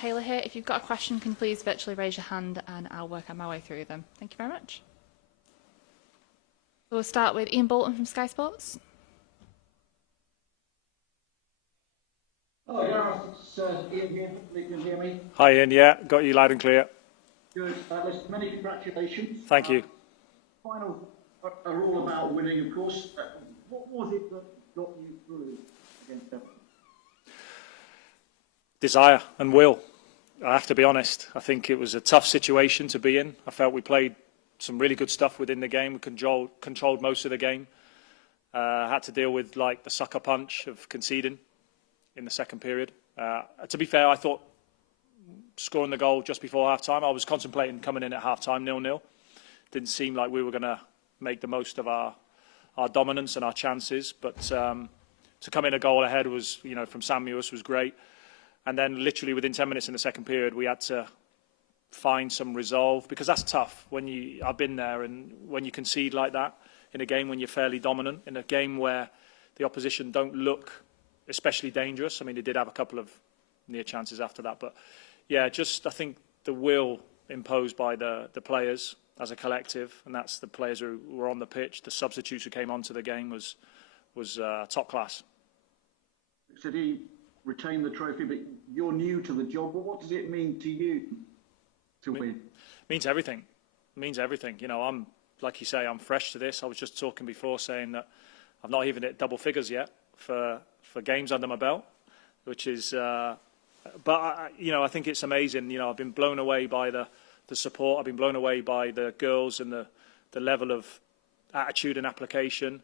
Taylor here. If you've got a question, can you please virtually raise your hand and I'll work my way through them. Thank you very much. We'll start with Ian Bolton from Sky Sports. Hello, Gareth. It's Ian here. Hopefully you can hear me. Hi, Ian. Yeah, got you loud and clear. Good. Listen, many congratulations. Thank you. Final are all about winning, of course. What was it that got you through against Everton? Desire and will. I have to be honest. I think it was a tough situation to be in. I felt we played some really good stuff within the game. We controlled most of the game. Had to deal with like the sucker punch of conceding in the second period. To be fair, I thought scoring the goal just before half-time, I was contemplating coming in at half-time 0-0. Didn't seem like we were going to make the most of our dominance and our chances. But to come in a goal ahead was, from Sam Mewis was great. And then literally within 10 minutes in the second period, we had to find some resolve, because that's tough. I've been there, and when you concede like that in a game when you're fairly dominant, in a game where the opposition don't look especially dangerous. I mean, they did have a couple of near chances after that. But, yeah, I think the will imposed by the players as a collective, and that's the players who were on the pitch, the substitutes who came onto the game, was top class. Did he retain the trophy, but you're new to the job? But what does it mean to you to win? It means everything. It means everything. I'm, like you say, I'm fresh to this. I was just talking before saying that I've not even hit double figures yet for games under my belt, which is, but I think it's amazing. I've been blown away by the support. I've been blown away by the girls and the level of attitude and application.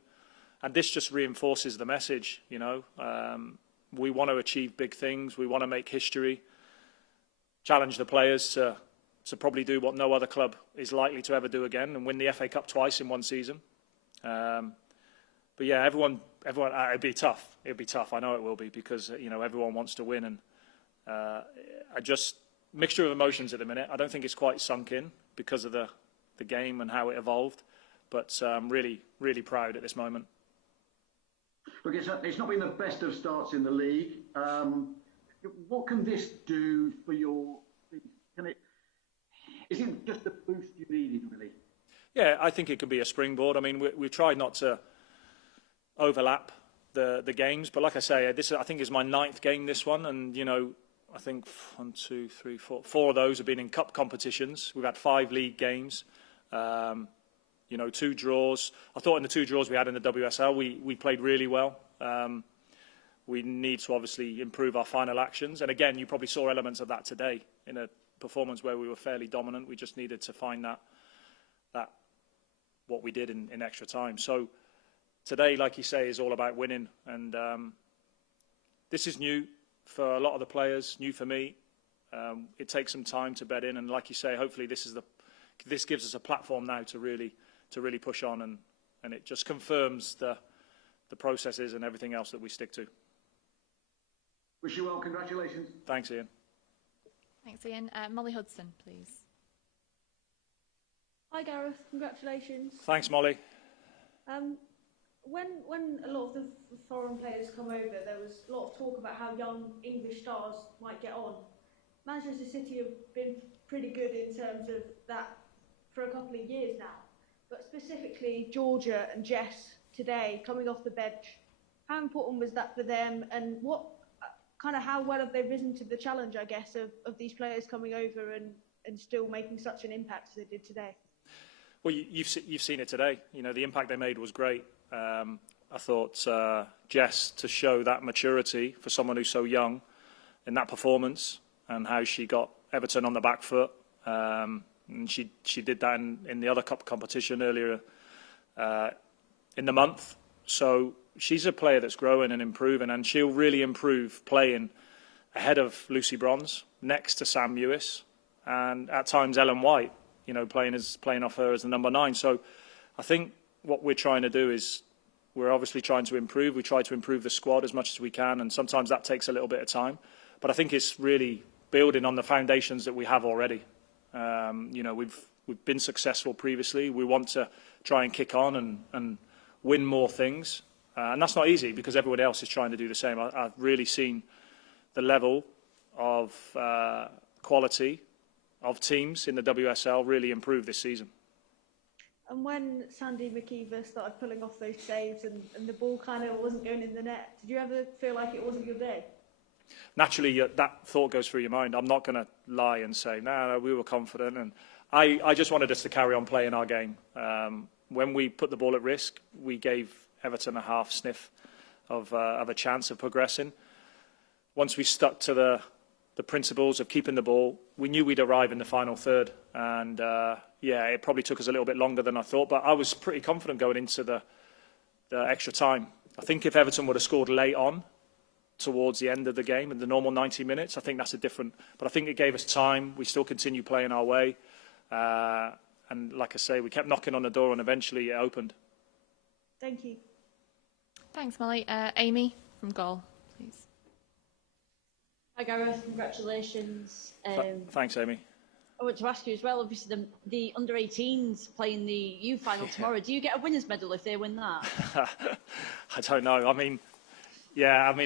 And this just reinforces the message, we want to achieve big things. We want to make history, challenge the players to probably do what no other club is likely to ever do again, and win the FA Cup twice in one season. But yeah, everyone, it'd be tough. It'd be tough. I know it will be, because everyone wants to win, and mixture of emotions at the minute. I don't think it's quite sunk in because of the game and how it evolved, but really, really proud at this moment. Look, it's not been the best of starts in the league. What can this do for your? Is it just the boost you needed, really? Yeah, I think it could be a springboard. I mean, we've tried not to overlap the games, but like I say, I think is my 9th game, this one, and I think 1, 2, 3, 4 of those have been in cup competitions. We've had 5 league games. 2 draws. I thought in the 2 draws we had in the WSL, we played really well. We need to obviously improve our final actions. And again, you probably saw elements of that today in a performance where we were fairly dominant. We just needed to find that what we did in extra time. So today, like you say, is all about winning. And this is new for a lot of the players, new for me. It takes some time to bed in. And like you say, hopefully this gives us a platform now to really push on, and it just confirms the processes and everything else that we stick to. Wish you well. Congratulations. Thanks, Ian. Thanks, Ian. Molly Hudson, please. Hi, Gareth. Congratulations. Thanks, Molly. When a lot of the foreign players come over, there was a lot of talk about how young English stars might get on. Manchester City have been pretty good in terms of that for a couple of years now. But specifically, Georgia and Jess today, coming off the bench, how important was that for them? And how well have they risen to the challenge, I guess, of these players coming over and still making such an impact as they did today? Well, you've seen it today. The impact they made was great. I thought Jess, to show that maturity for someone who's so young in that performance, and how she got Everton on the back foot. And she did that in the other cup competition earlier in the month. So she's a player that's growing and improving, and she'll really improve playing ahead of Lucy Bronze, next to Sam Mewis, and at times Ellen White, playing off her as the number 9. So I think what we're trying to do is we're obviously trying to improve. We try to improve the squad as much as we can, and sometimes that takes a little bit of time. But I think it's really building on the foundations that we have already. We've been successful previously. We want to try and kick on and win more things. And that's not easy, because everyone else is trying to do the same. I've really seen the level of quality of teams in the WSL really improved this season. And when Sandy McKeever started pulling off those saves and the ball kind of wasn't going in the net, did you ever feel like it wasn't your day? Naturally, that thought goes through your mind. I'm not going to lie and say, no, we were confident. And I just wanted us to carry on playing our game. When we put the ball at risk, we gave Everton a half sniff of a chance of progressing. Once we stuck to the principles of keeping the ball, we knew we'd arrive in the final third. And it probably took us a little bit longer than I thought, but I was pretty confident going into the extra time. I think if Everton would have scored late on, towards the end of the game, in the normal 90 minutes, I think that's a different... But I think it gave us time. We still continue playing our way. And like I say, we kept knocking on the door and eventually it opened. Thank you. Thanks, Molly. Amy from Goal, please. Hi Gareth, congratulations. Thanks, Amy. I want to ask you as well, obviously the under-18s playing the U final tomorrow. Do you get a winner's medal if they win that? I don't know. I mean,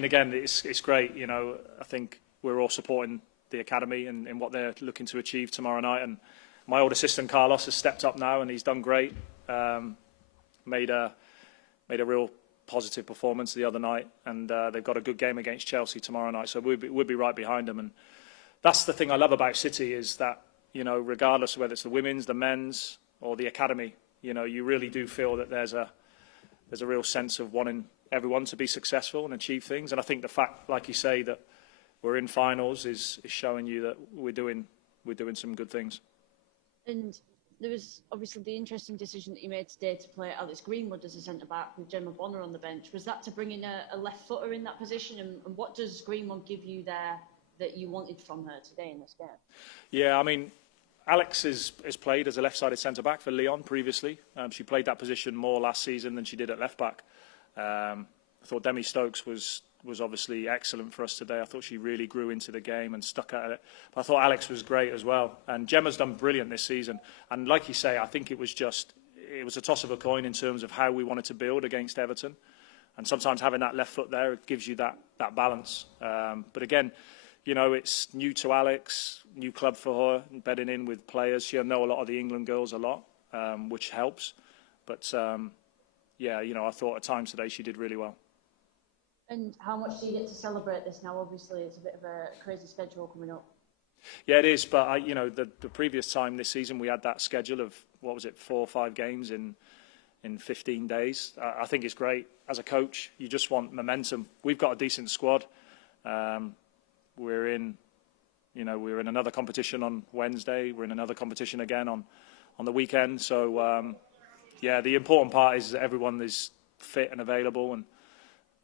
again, it's great. You know, I think we're all supporting the academy and what they're looking to achieve tomorrow night. And my old assistant Carlos has stepped up now, and he's done great. Made a real positive performance the other night, and they've got a good game against Chelsea tomorrow night. So we'll be right behind them. And that's the thing I love about City is that, you know, regardless of whether it's the women's, the men's, or the academy, you know, you really do feel that there's a real sense of wanting everyone to be successful and achieve things. And I think the fact, like you say, that we're in finals is showing you that we're doing some good things. And there was obviously the interesting decision that you made today to play Alex Greenwood as a centre-back with Gemma Bonner on the bench. Was that to bring in a left-footer in that position? And what does Greenwood give you there that you wanted from her today in this game? Yeah, I mean, Alex has played as a left-sided centre-back for Lyon previously. She played that position more last season than she did at left-back. I thought Demi Stokes was obviously excellent for us today. I thought she really grew into the game and stuck at it. But I thought Alex was great as well. And Gemma's done brilliant this season. And like you say, I think it was a toss of a coin in terms of how we wanted to build against Everton. And sometimes having that left foot there, it gives you that balance. But again, you know, it's new to Alex, new club for her, bedding in with players. She'll know a lot of the England girls a lot, which helps. But you know, I thought at times today she did really well. And how much do you get to celebrate this now? Obviously, it's a bit of a crazy schedule coming up. Yeah, it is. But, you know, the previous time this season, we had that schedule of, 4 or 5 games in 15 days. I think it's great. As a coach, you just want momentum. We've got a decent squad. We're in another competition on Wednesday. We're in another competition again on the weekend. So, the important part is that everyone is fit and available and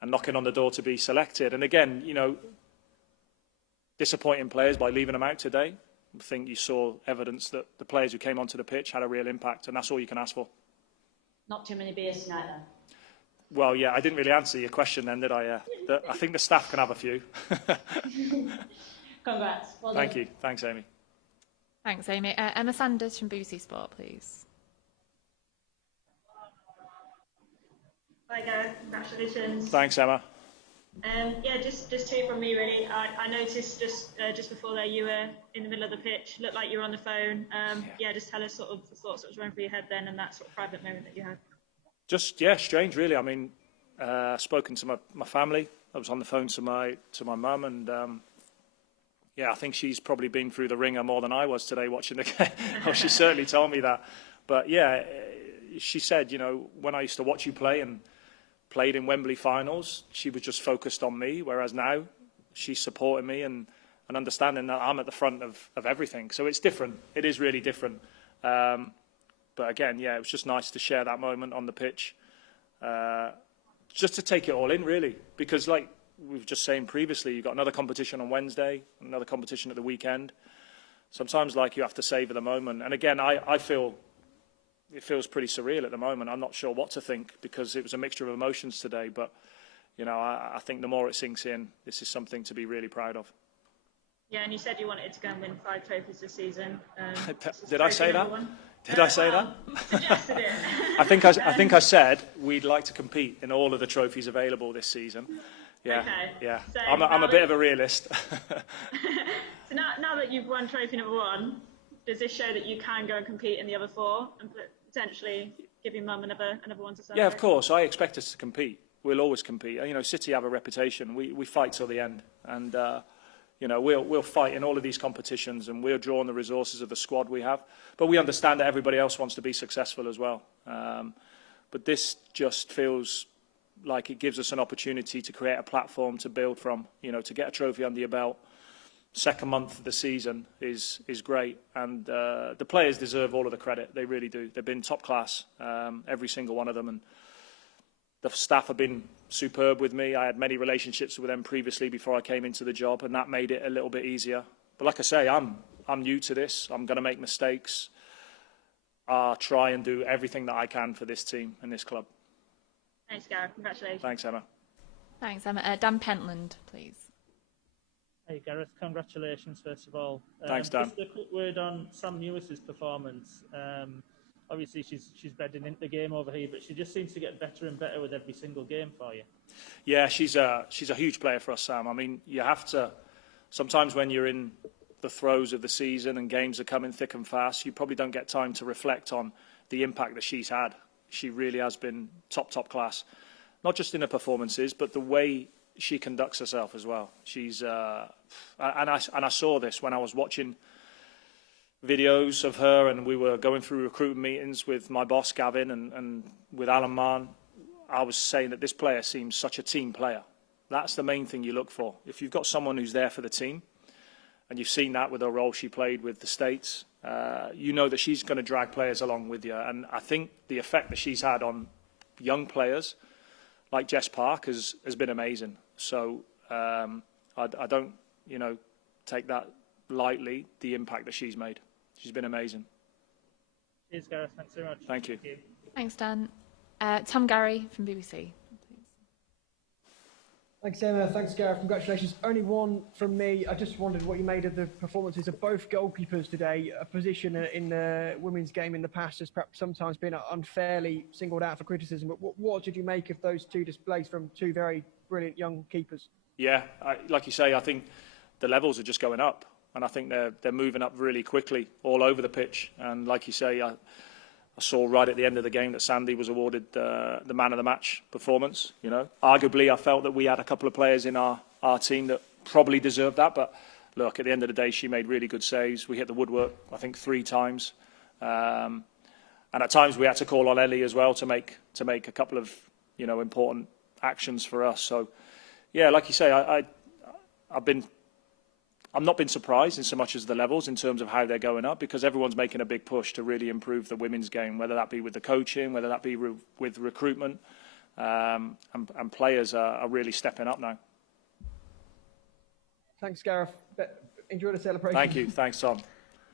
knocking on the door to be selected. And again, you know, disappointing players by leaving them out today. I think you saw evidence that the players who came onto the pitch had a real impact, and that's all you can ask for. Not too many beers tonight, then? Well, yeah, I didn't really answer your question then, did I? I think the staff can have a few. Congrats. Well done. Thank you. Thanks, Amy. Thanks, Amy. Emma Sanders from BBC Sport, please. Hi, Gareth. Congratulations. Thanks, Emma. Just 2 from me, really. I noticed just before there you were in the middle of the pitch. Looked like you were on the phone. Just tell us sort of the thoughts that was running through your head then, and that sort of private moment that you had. Strange, really. I mean, spoken to my family. I was on the phone to my mum, and I think she's probably been through the ringer more than I was today watching the game. Well, she certainly told me that. But yeah, she said, you know, when I used to watch you play and played in Wembley finals, she was just focused on me, whereas now she's supporting me and understanding that I'm at the front of everything. So it's different. It is really different. But again, it was just nice to share that moment on the pitch, just to take it all in, really. Because like we were just saying previously, you've got another competition on Wednesday, another competition at the weekend. Sometimes like you have to savour the moment. And again, I feel it feels pretty surreal at the moment. I'm not sure what to think because it was a mixture of emotions today. But, you know, I think the more it sinks in, this is something to be really proud of. Yeah, and you said you wanted to go and win 5 trophies this season. Did I say that? Did I say that? Suggested it. I think I said we'd like to compete in all of the trophies available this season. Yeah, Okay. yeah. So I'm a bit of a realist. So now that you've won trophy number 1, does this show that you can go and compete in the other 4 and potentially give your mum another one to celebrate? Yeah, of course. I expect us to compete. We'll always compete. You know, City have a reputation. We fight till the end, and you know, we'll fight in all of these competitions, and we'll draw on the resources of the squad we have. But we understand that everybody else wants to be successful as well. But this just feels like it gives us an opportunity to create a platform to build from. You know, to get a trophy under your belt. Second month of the season is great, and the players deserve all of the credit. They really do. They've been top class, every single one of them, and the staff have been superb with me. I had many relationships with them previously before I came into the job, and that made it a little bit easier. But like I say, I'm new to this. I'm going to make mistakes. I'll try and do everything that I can for this team and this club. Thanks, Gareth. Congratulations. Thanks, Emma. Thanks, Emma. Dan Pentland, please. Hey Gareth, congratulations first of all. Thanks, Dan. Just a quick word on Sam Newis's performance. Obviously she's bedding into the game over here, but she just seems to get better and better with every single game for you. Yeah, she's a huge player for us, Sam. I mean, you have to, sometimes when you're in the throes of the season and games are coming thick and fast, you probably don't get time to reflect on the impact that she's had. She really has been top class, not just in her performances, but the way she conducts herself as well. She's and I saw this when I was watching videos of her, and we were going through recruitment meetings with my boss Gavin and with Alan Mann. I was saying that this player seems such a team player. That's the main thing you look for. If you've got someone who's there for the team, and you've seen that with her role she played with the States, you know that she's going to drag players along with you. And I think the effect that she's had on young players like Jess Park has been amazing. So I don't, you know, take that lightly, the impact that she's made. She's been amazing. Cheers, Gareth. Thanks very much. Thank you. Thanks, Dan. Tom Gary from BBC. Thanks, Emma. Thanks, Gareth. Congratulations. Only one from me. I just wondered what you made of the performances of both goalkeepers today. A position in the women's game in the past has perhaps sometimes been unfairly singled out for criticism. But what did you make of those two displays from two very brilliant young keepers? Yeah, like you say, I think the levels are just going up, and I think they're moving up really quickly all over the pitch. And like you say, I saw right at the end of the game that Sandy was awarded the man of the match performance. You know, arguably I felt that we had a couple of players in our team that probably deserved that. But look, at the end of the day, she made really good saves. We hit the woodwork, I think, 3 times. And at times we had to call on Ellie as well to make a couple of, you know, important actions for us. So, yeah, like you say, I've not been surprised in so much as the levels in terms of how they're going up, because everyone's making a big push to really improve the women's game, whether that be with the coaching, whether that be with recruitment, and players are really stepping up now. Thanks, Gareth. Enjoy the celebration. Thank you. Thanks, Tom.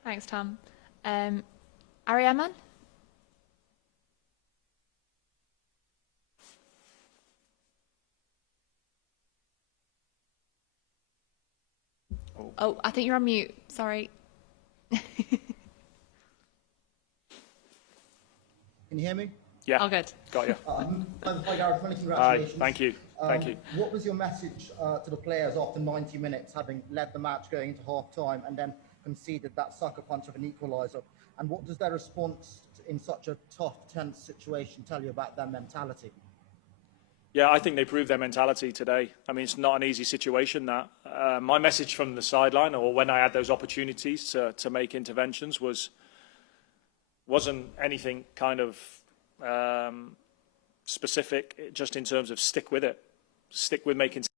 Thanks, Tom. Ariaman? Oh, I think you're on mute. Sorry. Can you hear me? Yeah. Oh, good. Got you. Hi, Gareth. Many congratulations. Hi. Thank you. Thank you. What was your message to the players after 90 minutes, having led the match going into half-time and then conceded that sucker punch of an equaliser? And what does their response in such a tough, tense situation tell you about their mentality? Yeah, I think they proved their mentality today. I mean, it's not an easy situation, that. My message from the sideline, or when I had those opportunities to make interventions, wasn't anything kind of specific, just in terms of stick with it. Stick with making